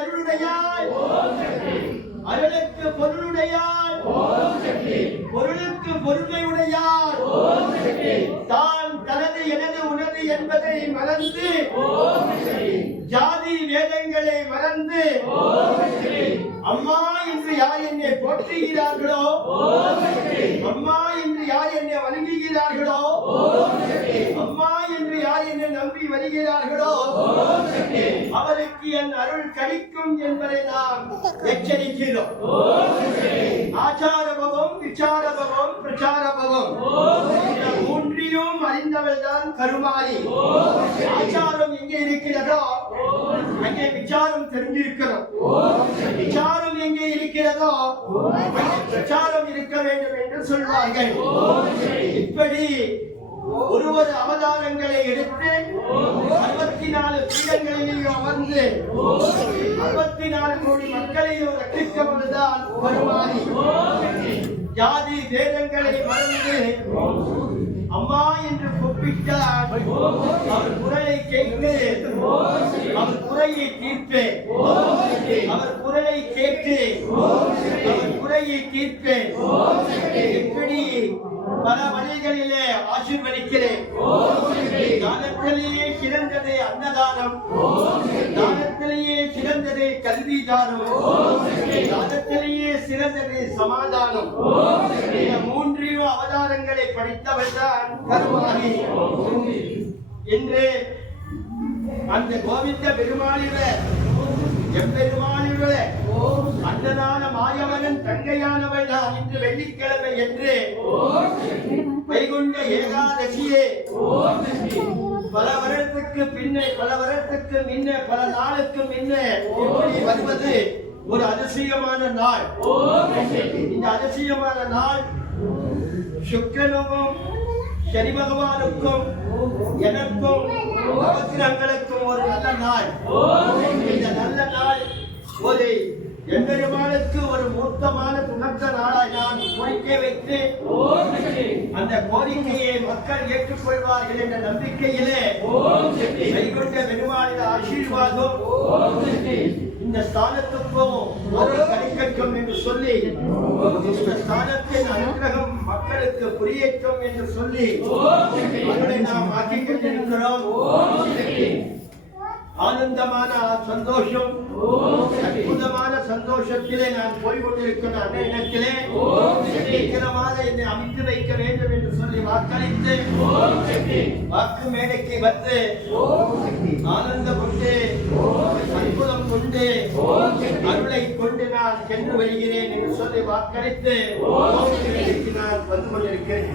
அருளுடையாய், அருளுக்கு பொருளுடையாய், பொருளுக்கு பொருளையுடையார், தான் தனது எனது உனது என்பதை மறந்து ஜாதி வேதங்களை மறந்து அம்மா என்று யார் என்னை போற்றுகிறார்களோ, அம்மா என்று யார் என்னை வணங்குகிறார்களோ, அம்மா என்று யார் என்னை நம்பி வருகிறார்களோ அவருக்கு என் அருள் கிடைக்கும் என்பதை நாம் எச்சரிக்கிறோம். ஆச்சாரபவம், விசாரபவம், பிரச்சாரபவம் மூன்றையும் அறிந்தவள் தான் கருமாரி. ஆச்சாரம் எங்கே இருக்கிறதோ அங்கே விசாரம் தெரிஞ்சிருக்கிறோம். விசாரம் எங்கே இருக்கிறதோ அங்கே பிரச்சாரம் இருக்க வேண்டும் என்று சொல்வார்கள். இப்படி ஒரு அவதாரங்களை எடுத்து 64 பீடங்களிலேயும் அமர்ந்து 64 கோடி மக்களையும் ரட்சிக்கவதுதான் கருமாரி. ஜாதி வேதங்களை மறந்து அம்மா என்று கூப்பிட்டார். அவர் குரலை கேட்டு அவர் குறையை தீர்ப்பேன், அவர் குரலை கேட்டு அவர் குறையை தீர்ப்பேன். எப்படி பல வழிகளிலே ஆசீர்வதிக்கிறேன். தானத்திலேயே சிறந்ததே அன்னதானம், தானத்திலேயே சிறந்ததே கல்வி தானம், தானத்திலேயே சிறந்ததே சமாதானம். இந்த 3 அவதாரங்களை படித்தவள் தான் கருமாரி என்று அந்த கோவிந்த பெருமாளிலே எம்பெருமானிலே அண்ணனான மாயவனன் தங்கையானவள் தான் இன்று வெள்ளிக்கிழமை என்று வைகுண்ட ஏகாதசியே பல வருடத்துக்கு பின்னே, பல வருடத்துக்கு முன்ன, பல நாளுக்கு முன்ன இப்படி வருவது ஒரு அதிசயமான நாள். இந்த அதிசயமான நாள் சுக்கிரனுக்கும் சனி பகவானுக்கும் எனக்கும் நவக்கிரகங்களுக்கும் ஒரு நல்ல நாள். இந்த நல்ல நாள் ஒரு எம்பெருமானுக்கு ஒரு மூர்த்தமான துணக்க நாளாய் நான் கோரிக்கை வைத்து அந்த கோரிக்கையை மக்கள் ஏற்றுக்கொள்வார்கள் என்ற நம்பிக்கையிலே வைகுண்ட பெருமாளின் ஆசீர்வாதம் இந்த ஸ்தானத்துக்கும் கிடைக்கட்டும் என்று சொல்லி, இந்த ஸ்தானத்தின் அனுகிரகம் மக்களுக்கு புரியட்டும் என்று சொல்லி அவர்களை நாம் ஆக்கிக் கொண்டிருக்கிறோம். ஆனந்தமான சந்தோஷம், அற்புதமான சந்தோஷத்திலே நான் போய்கொண்டிருக்கிற அந்த இடத்திலே சீக்கிரமாக என்னை அமைத்து வைக்க வேண்டும் என்று சொல்லி வாக்களித்து வாக்கு மேடைக்கு வந்து ஆனந்தம் கொண்டு அற்புதம் கொண்டு அருளை கொண்டு நான் சென்று வருகிறேன் என்று சொல்லி வாக்களித்து நான் வந்து கொண்டிருக்கிறேன்.